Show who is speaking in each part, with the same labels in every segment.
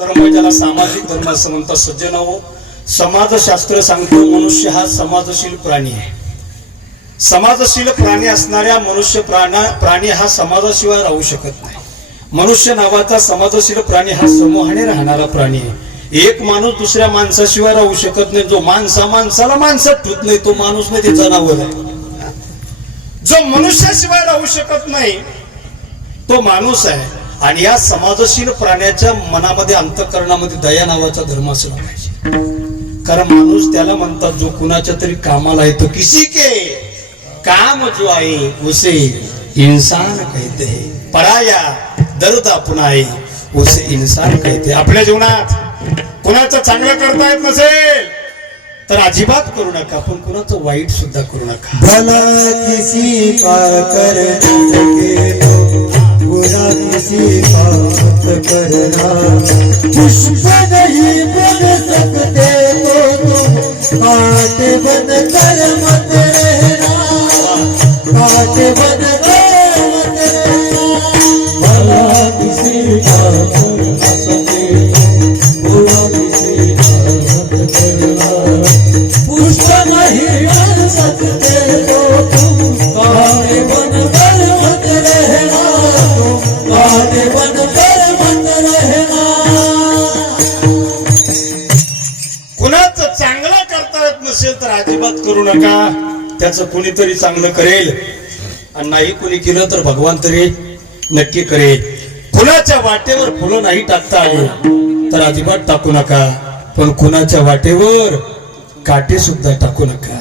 Speaker 1: धर्म ज्याला सामाजिक धर्म असं म्हणतात सज्जन हो समाजशास्त्र सांगतो मनुष्य हा समाजशील प्राणी आहे. समाजशील प्राणी असणाऱ्या मनुष्य प्राणा प्राणी हा समाजाशिवाय राहू शकत नाही. मनुष्य नावाचा समाजशील प्राणी हा समूहाने राहणारा प्राणी आहे. एक माणूस दुसऱ्या माणसाशिवाय राहू शकत नाही. जो माणसा माणसाला माणसात ठेवत नाही तो माणूस नाही ते जनावर आहे. जो मनुष्याशिवाय राहू शकत नाही तो माणूस आहे. आणि या समाजशील प्राण्याच्या मनामध्ये अंतकरणामध्ये दया नावाचा धर्म असला पाहिजे. कारण माणूस त्याला म्हणतात जो कुणाच्या तरी कामाला आहे तो किसी के काम जो आहे उसे इंसान कहते हैं. पराया दर्द आपण आहे उसे इंसान कहते आपल्या जीवनात कुणाचं चांगलं करता येत नसेल तर अजिबात करू नका. पण कुणाचं वाईट सुद्धा करू नका.
Speaker 2: भला किसी का कर तो बुरा किसी का मत करना पुष्प नहीं बन सकते तो तुम। कांटे बन कर मत रहना। कांटे बन कर
Speaker 1: नका. त्याचं कुणीतरी चांगलं करेल. आणि नाही कुणी केलं तर भगवान तरी नक्की करेल. कुणाच्या वाटेवर फुलं नाही टाकता आली तर अजिबात टाकू नका. पण कुणाच्या वाटेवर काटे सुद्धा टाकू नका.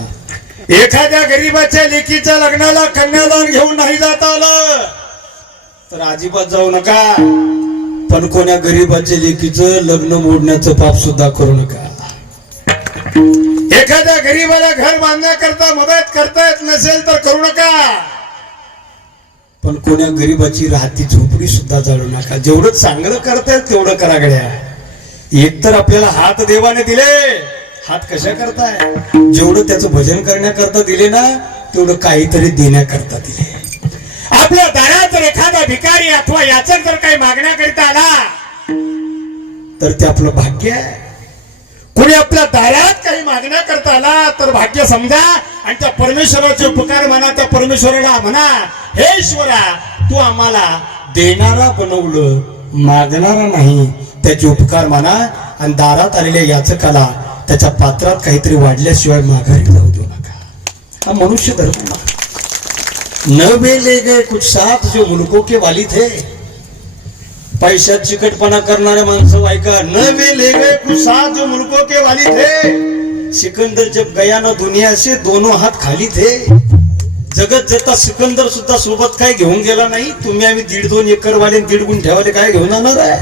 Speaker 1: एखाद्या गरीबाच्या लेकीच्या लग्नाला कन्यादान घेऊन नाही जाता आलं तर अजिबात जाऊ नका. पण कोण्या गरीबाच्या लेकीचं लग्न मोडण्याचं पाप सुद्धा करू नका. एखाद्या गरीबाला घर बांधण्याकरता मदत करता येत नसेल तर करू नका. पण कोण्या गरीबाची राहती झोपडी सुद्धा जाळू नका. जेवढं चांगलं करता येईल तेवढं करा गड्या. एक तर आपल्याला हात देवाने दिले. हात कशा करताय? जेवढं त्याचं भजन करण्याकरता दिले ना तेवढं काहीतरी देण्याकरता दिले. आपल्या दारात जर एखादा भिकारी अथवा याचक जर काही मागण्याकरिता आला तर ते आपलं भाग्य आहे. कोणी आपल्या दारात काही मागण्या करता आला तर भाग्य समजा. आणि त्या परमेश्वराचे उपकार म्हणा त्या परमेश्वराला म्हणा हे ईश्वरा तू आम्हाला देणारा बनवलं मागणारा नाही. त्याचे उपकार म्हणा आणि दारात आलेल्या याचकाला त्याच्या पात्रात काहीतरी वाढल्याशिवाय माघारी लावू देऊ नका. हा मनुष्य धर्म न बेले ले गए कुछ साथ जो मुलको के वाली थे पैशात चिकटपणा करणारे माणसं ऐका न वे ले गए जो मुल्कों के वाली थे सिकंदर जब गया ना दुनिया से दोनों हात खाली थे जगत जता सिकंदर सुद्धा सोबत काय घेऊन गेला नाही? तुम्ही आम्ही दीड दोन एकर वाले दीड ठेवाले काय घेऊन आणणार आहे?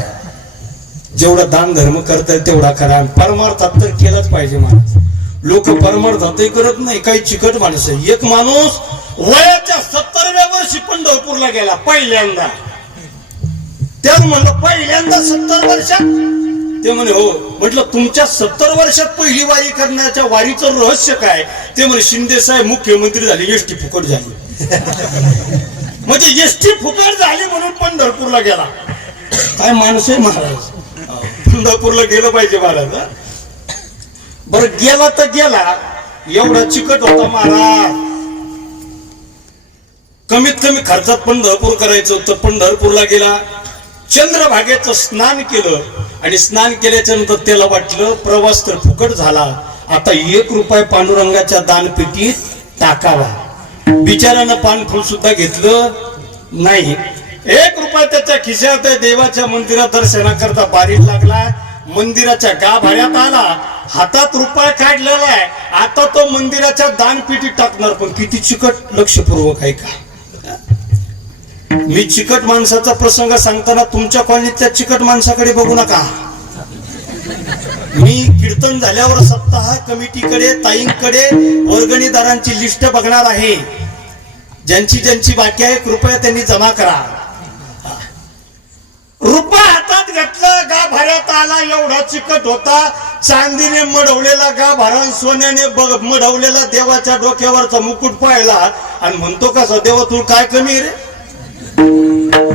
Speaker 1: जेवढा दान धर्म करताय तेवढा करा. परमार्थात तर केलाच पाहिजे माणूस. लोक परमार्थातही करत नाही. काही चिकट माणसं. एक माणूस वयाच्या सत्तरव्या वर्षी पंढरपूरला गेला पहिल्यांदा. त्यानं म्हणलं पहिल्यांदा सत्तर वर्षात. ते म्हणे हो. म्हटलं तुमच्या सत्तर वर्षात पहिली वारी करण्याच्या वारीचं रहस्य काय? ते म्हणे शिंदे साहेब मुख्यमंत्री झाले एसटी फुकट झाली. म्हणजे एसटी फुकट झाली म्हणून पंढरपूरला गेला. काय माणूस आहे महाराज? पंढरपूरला गेलं पाहिजे महाराज बर बरं गेला तर गेला. एवढा चिकट होता महाराज. कमीत कमी खर्चात पंढरपूर करायचं होतं. पंढरपूरला गेला. चंद्रभागेचं स्नान केलं आणि स्नान केल्याच्यानंतर त्याला वाटलं प्रवास तर फुकट झाला. आता एक रुपये पांडुरंगाच्या दानपेटीत टाकावा. बिचारानं पानफुल सुद्धा घेतलं नाही. एक रुपया त्याच्या खिशात देवाच्या मंदिरात दर्शनाकरता बारीत लागला. मंदिराच्या गाभाऱ्यात आला. हातात रुपया काढलेला आहे. आता तो मंदिराच्या दानपेटीत टाकणार पण किती चिकट लक्षपूर्वक आहे का? मी चिकट माणसाचा प्रसंग सांगताना तुमच्या कॉलनीतल्या चिकट माणसाकडे बघू नका. मी कीर्तन झाल्यावर सप्ताह कमिटीकडे ताईंकडे वर्गणीदारांची लिस्ट बघणार आहे. ज्यांची ज्यांची बाकी आहे कृपया त्यांनी जमा करा. रुपया हातात घेतलं गा भऱ्यात आला एवढा चिकट होता. चांदीने मडवलेला गा भरा सोन्याने मडवलेला देवाच्या डोक्यावरचा मुकुट पाहिला आणि म्हणतो का देवा तू काय कमी रे?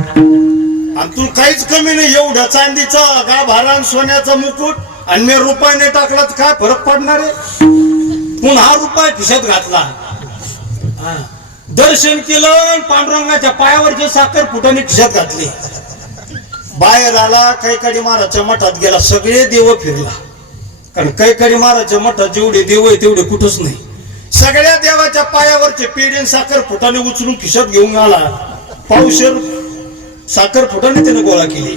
Speaker 1: आणि तू काहीच कमी नाही एवढं चांदीचं गाभारान सोन्याचा मुकुट आणि मी रुपयाने टाकला तर काय फरक पडणार आहे? पुन्हा रुपये खिशात घातला. दर्शन केलं पांडुरंगाच्या पायावरची साखर फुटाने खिशात घातली. बाहेर आला कैकाडी महाराजच्या मठात गेला सगळे देव फिरला. कारण कैकाडी महाराजच्या मठात जेवढे देव आहे तेवढे कुठंच नाही. सगळ्या देवाच्या पायावरचे पेढे साखर फुटाने उचलून खिशात घेऊन आला. पावशर साखर फुटाने त्याने गोळा केली.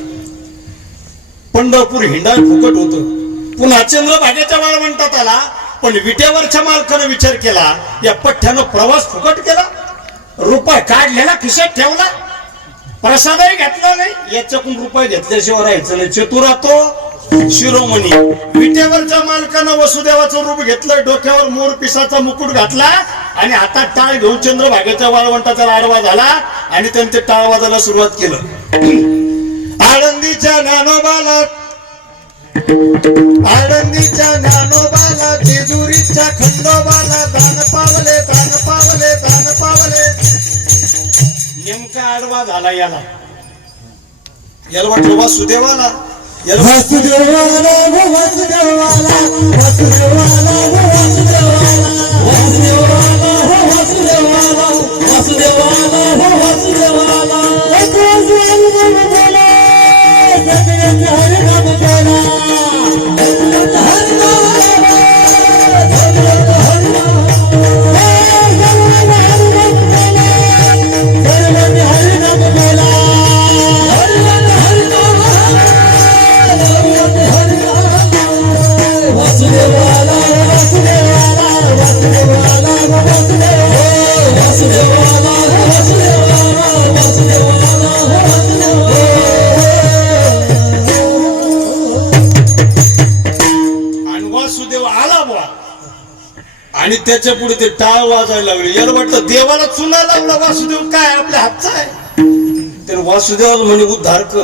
Speaker 1: पंढरपूर हिंडाळ फुकट होत. पुन्हा चंद्रभागेच्या माल म्हणतात आला पण विट्यावरच्या मालकानं विचार केला या पठ्ठ्यानं प्रवास फुकट केला. रुपये काढलेला खिशात ठेवला. प्रसादही घेतला नाही. याच्याकडून रुपये घेतल्याशिवाय राहायचं नाही. चतुरा तो शिरोमणी विटेवरच्या मालकानं वसुदेवाचं रूप घेतलं डोक्यावर मोर पिसाचा मुकुट घातला आणि हातात टाळ घेऊन चंद्रभागेच्या वाळवंटाचा आडवा झाला आणि त्यांनी ते टाळ वाजायला सुरुवात केलं. आळंदीच्या ज्ञानोबाला आळंदीच्या ज्ञानोबाला जेजुरीच्या खंडोबाला दान पावले दान पावले दान पावले. नेमका आडवा झाला याला. याला वाटलं वासुदेवाला.
Speaker 2: वासुदेवाला गो वासुदेवाला वासुदेवाला
Speaker 1: आणि त्याच्या पुढे ते टाळ वाजायला लागले. याला वाटलं देवाला चुना लावला वासुदेव काय आपल्या हातचा आहे? तर वासुदेवाला म्हणे उद्धार कर.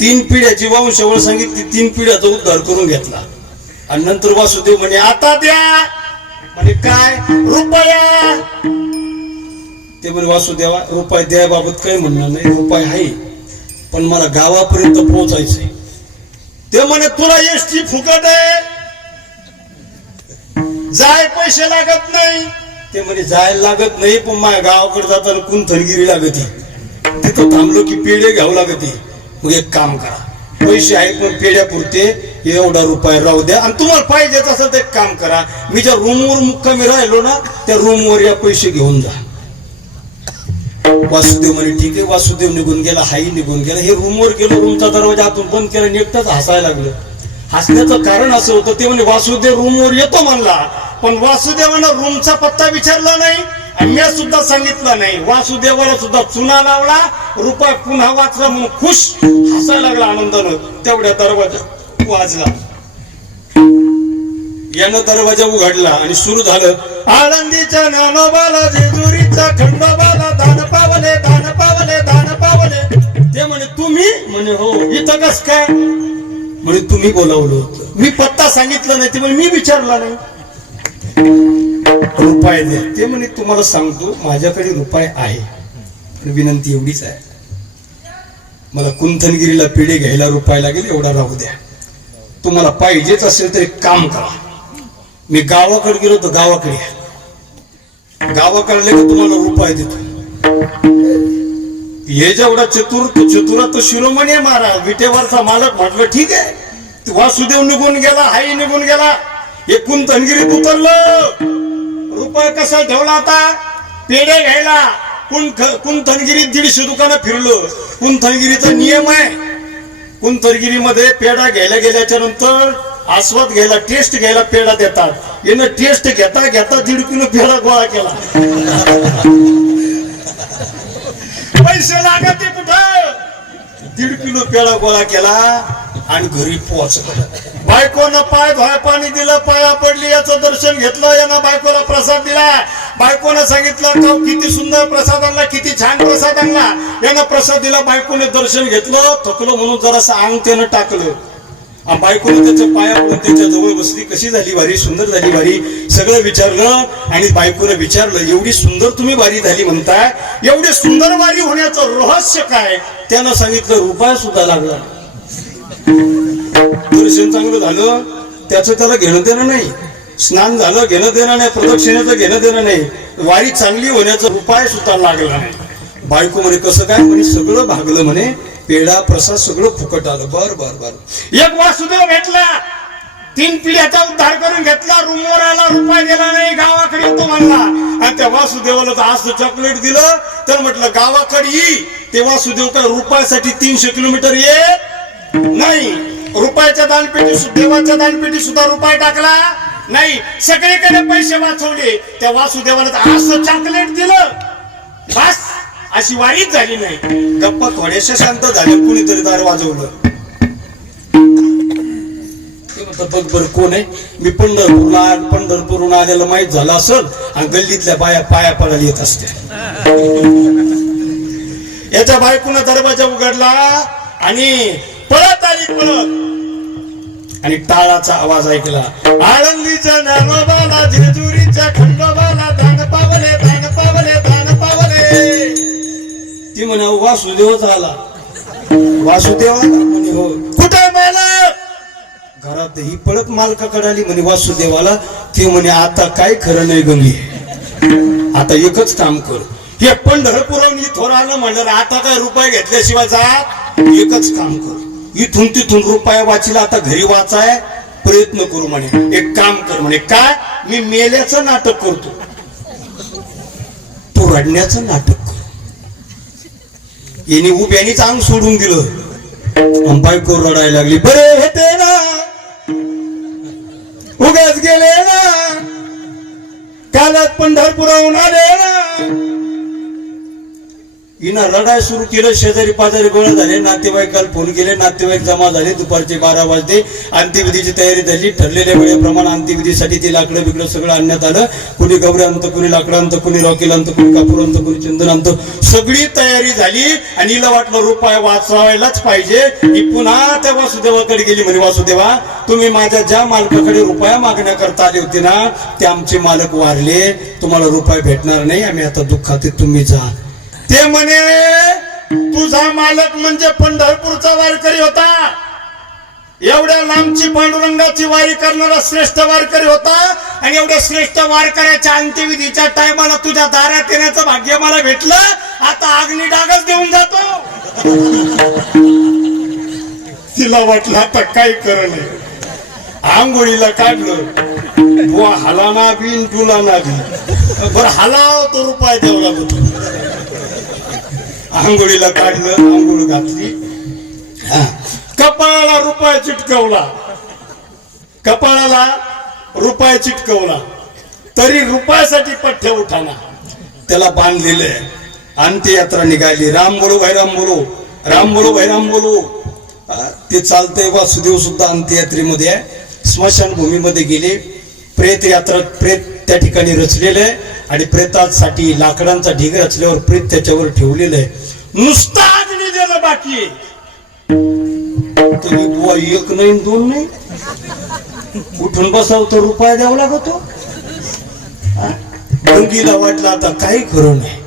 Speaker 1: तीन पिढ्याची वंशावळ सांगितली तीन पिढ्याचा उद्धार करून घेतला. आणि नंतर वासुदेव म्हणे आता द्या. म्हणे काय? रुपया. ते म्हणे वासुदेवा रुपये द्याबाबत काही म्हणणार नाही रुपये आहे. पण मला गावापर्यंत पोहोचायचंय. ते म्हणे तुला एसटी फुकट आहे. जाय पैसे लागत नाही. ते म्हणे जायला लागत नाही पण माझ्या गावाकडे जाताना कुंथलगिरी लागते. तिथं थांबलो की पेढे घ्यावं लागते. मग एक काम करा. पैसे आहेत पण पेढ्या पुरते एवढा रुपये राहू द्या. आणि तुम्हाला पाहिजे असं ते एक काम करा. मी ज्या रूमवर मुक्कामी राहिलो ना त्या रूमवर या पैसे घेऊन जा. वासुदेव म्हणे ठीक आहे. वासुदेव निघून गेला हाई निघून गेला. हे रूमवर गेलो रूमचा दरवाजा आतून बंद केला निघताच हसायला लागलं. हसण्याचं कारण असं होतं. ते म्हणे वासुदेव रूमवर येतो म्हणला पण वासुदेवानं रूमचा पत्ता विचारला नाही आणि मी सुद्धा सांगितलं नाही. वासुदेवाला सुद्धा चुना लावला रुपये पुन्हा वाचला म्हणून खुश हसायला लागला आनंदानं. तेवढ्या दरवाजा वाजला. यानं दरवाजा उघडला आणि सुरू झालं आळंदीच्या ज्ञानोबाला जेजुरीचा खंडोबाला दान पावले दान पावले दान पावले. ते म्हणे तुम्ही? म्हणे हो इथं कस काय? म्हणे तुम्ही बोलावलं होतं. मी पत्ता सांगितलं नाही ते म्हणे मी विचारला नाही. रुपये द्या. ते म्हणे तुम्हाला सांगतो माझ्याकडे रुपये आहे. पण विनंती एवढीच आहे. मला कुंथनगिरीला पिढे घ्यायला रुपये लागेल एवढा राहू द्या. तुम्हाला पाहिजेच असेल तर एक काम करा. मी गावाकडे गेलो तर गावाकडे. गावाकडले तुम्हाला रुपये देतो? हे जेवढा चतुर तो चतुरा तो शिरोमणी महाराज विटेवरचा मालक म्हटलं ठीक आहे. वासुदेव निघून गेला हाई निघून गेला. हे तनगिरीत उतरलं. रुपये कसा ठेवला आता? पेढे घ्यायला. कुंथनगिरीत दीडशे दुकानं फिरलो. कुंथनगिरीचा नियम आहे. कुंथनगिरीमध्ये पेढा घ्यायला गेल्याच्यानंतर आस्वाद घ्यायला टेस्ट घ्यायला पेढा देतात. यानं टेस्ट घेता घेता दीड किलो पेढा गोळा केला. पैसे लागत ते कुठं? दीड किलो पेळा गोळा केला आणि घरी पोहोचला. बायकोनं पाय भाय पाणी दिलं पाया पडली याचं दर्शन घेतलं यानं बायकोला प्रसाद दिला. बायकोनं सांगितलं का किती सुंदर प्रसाद आणला किती छान प्रसाद आणला. यानं प्रसाद दिला बायकोने दर्शन घेतलं थकलं म्हणून जरासं अंग त्यानं टाकलं. बायकोनं त्याचं पाया पडून त्याच्याजवळ बसली कशी झाली वारी? सुंदर झाली वारी. सगळं विचारलं आणि बायकोनं विचारलं एवढी सुंदर तुम्ही वारी झाली म्हणताय. एवढी सुंदर वारी होण्याचं रहस्य काय? त्यानं सांगितलं रुपया सुद्धा लागला दर्शन चांगलं झालं. त्याचं त्याला घेणं देणं नाही. स्नान झालं घेणं देणं नाही. प्रदक्षिणेचं घेणं देणं नाही. वारी चांगली होण्याचा उपाय सुद्धा लागला नाही. बायको म्हणे कसं काय? म्हणे सगळं भागलं म्हणे. पेढा प्रसाद सगळं फुकट आलं. बर बर बर. एक वासुदेव भेटला तीन पिढ्याचा उद्धार करून घेतला. रूमवर आला रुपये दिला नाही गावाकडे येतो म्हणला. आणि त्या वासुदेवाला तर असं चॉकलेट दिलं. तर म्हटलं गावाकडे येई ते वासुदेव काय रुपयासाठी तीनशे किलोमीटर ये? नाही. रुपयाच्या दानपेटी देवाच्या दानपेटी सुद्धा रुपये टाकला. नाही. सगळीकडे पैसे वाचवले. त्या वासुदेवाला तर असं चॉकलेट दिलं. बस. अशी वारीच झाली नाही. गप्पा थोड्याशा शांत झाले कुणीतरी दार वाजवलं. बघ बर कोण आहे? मी पंढरपूरला पंढरपूरून आलेलं माहीत झालं असल आणि गल्लीतल्या बाया पाया पडायला येत असते याच्या बायकोनं दरवाजा उघडला आणि पळत आली पळत. आणि टाळाचा आवाज ऐकला आळंदीच्या ज्ञानोबाला जेजुरीच्या खंडोबाला दान पावले म्हणे "अहो, वासुदेवच आला. वासुदेव आला?" म्हणे हो. कुठे घरात ही पळत मालकाकडे आली म्हणे वासुदेवाला ते म्हणे आता काय खरं नाही गंगी. आता एकच काम कर. हे पंढरपुरहून इथवर आलं म्हणलं आता काय रुपये घेतल्याशिवाय जात एकच काम कर. इथून तिथून रुपये वाचीला आता घरी वाचाय प्रयत्न करू म्हणे. एक काम कर म्हणे. काय? मी मेल्याचं नाटक करतो. तू रडण्याचं नाटक याने उभ्यानीच चांग सोडून दिलं. आणि कोर रडायला लागली बरे होते ना. उगाच गेले ना. कालात पंढरपुराहून आले ना. हिनं लढाई सुरू केलं शेजारी पाजारी गोळा झाले नातेवाईकाला फोन केले नातेवाईक जमा झाले दुपारचे बारा वाजते अंत्यविधीची तयारी झाली ठरलेल्या वेळेप्रमाणे अंत्यविधीसाठी ते लाकडं बिकडं सगळं आणण्यात आलं. कुणी गवरे आणतं कुणी लाकडं आणतं कुणी रॉकेल आणतं कुणी कापूर आणतं कुणी चंदन आणतं सगळी तयारी झाली आणि हिला वाटलं रुपाय वाचवायलाच पाहिजे. ही पुन्हा त्या वासुदेवाकडे गेली. म्हणे वासुदेवा तुम्ही माझ्या ज्या मालकाकडे रुपया मागण्याकरता आले होते ना ते आमचे मालक वारले. तुम्हाला रुपये भेटणार नाही. आम्ही आता दुःखात तुम्ही जा. ते म्हणे तुझा मालक म्हणजे पंढरपूरचा वारकरी होता. एवढ्या लांबची पांडुरंगाची वारी करणारा श्रेष्ठ वारकरी होता आणि एवढ्या श्रेष्ठ वारकऱ्याच्या अंत्यविधीच्या टायमाला तुझ्या दारात येण्याचं भाग्य मला भेटलं. आता अग्नी डागच देऊन जातो. तिला वाटलं आता काय कर नाही आंघोळीला काढलं. बुवा हाला बिन तुला ना बरं हलाव तो रुपये देऊ लागतो आंघोळीला काढलं आंघोळ घातली. हा. कपाळाला रुपया चिटकवला. कपाळाला रुपया चिटकवला. तरी रुपयासाठी पठ्य उठाना. त्याला बांधलेलं आहे. अंत्ययात्रा निघाली. राम बोलो भाई राम बोलो. राम बोलो भाई राम बोलो ते चालतंय वासुदेव सुद्धा अंत्ययात्रेमध्ये आहे. स्मशानभूमीमध्ये गेले. प्रेत यात्रा प्रेत त्या ठिकाणी रचलेलं आहे. आणि प्रेतासाठी लाकडांचा ढीग रचल्यावर प्रेत त्याच्यावर ठेवलेलं आहे. नुसता अग्नी देणं बाकी तरी बुवा एक नाही दोन नाही. उठून बसाव तर रुपया द्यावा लागतो. गंगीला वाटलं आता काही खरं नाही.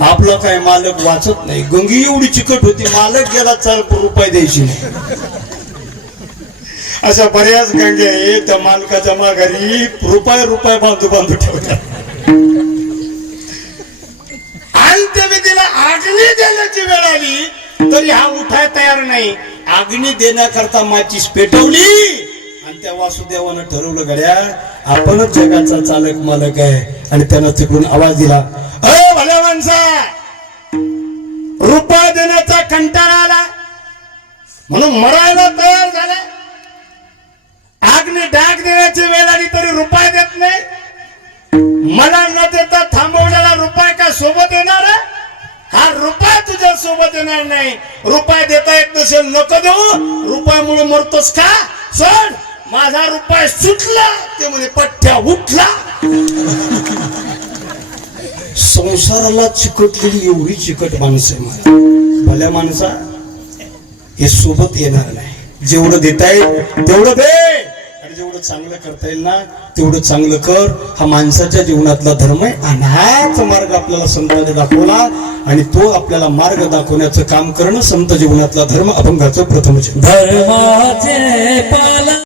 Speaker 1: आपला आपलं काय मालक वाचत नाही. गंगी एवढी चिकट होती मालक गेला चाल रुपये द्यायची नाही. अशा बऱ्याच गंगे आहेत त्या मालकाच्या माघारी रुपये रुपये बांधू बांधू ठेवतात. अंत्यविधीला अग्नी देण्याची वेळ आली तरी हा उठाय तयार नाही. अग्नी देण्याकरता माचीस पेटवली आणि त्या वासुदेवानं ठरवलं गड्या आपणच जगाचा चालक मालक आहे आणि त्यानं तिकडून आवाज दिला अ भल्या माणसा रुपया देण्याचा कंटाळा आला. म्हणून मरायला तयार झाला. डागने डाग देण्याची वेळ आली तरी रुपये देत नाही. मला न देता थांबवलेला रुपये का सोबत येणार आहे? हा रुपया तुझ्या सोबत येणार नाही. रुपये देता येत नसेल नको देऊ. रुपयामुळे मरतोस का? सोड. माझा रुपये सुटला. ते म्हणे पठ्ठ्या उठला. संसाराला चिकटलेली एवढी चिकट माणसं आहे मला. भल्या माणसा हे सोबत येणार नाही. जेवढं देता येईल तेवढं दे. जेवढं चांगलं करता येईल ना तेवढं चांगलं कर. हा माणसाच्या जीवनातला धर्म आहे आणि हाच मार्ग आपल्याला संतांनी दाखवला आणि तो आपल्याला मार्ग दाखवण्याचं काम करणं संत जीवनातला धर्म अभंगाचं प्रथम
Speaker 2: धर्माचे पालन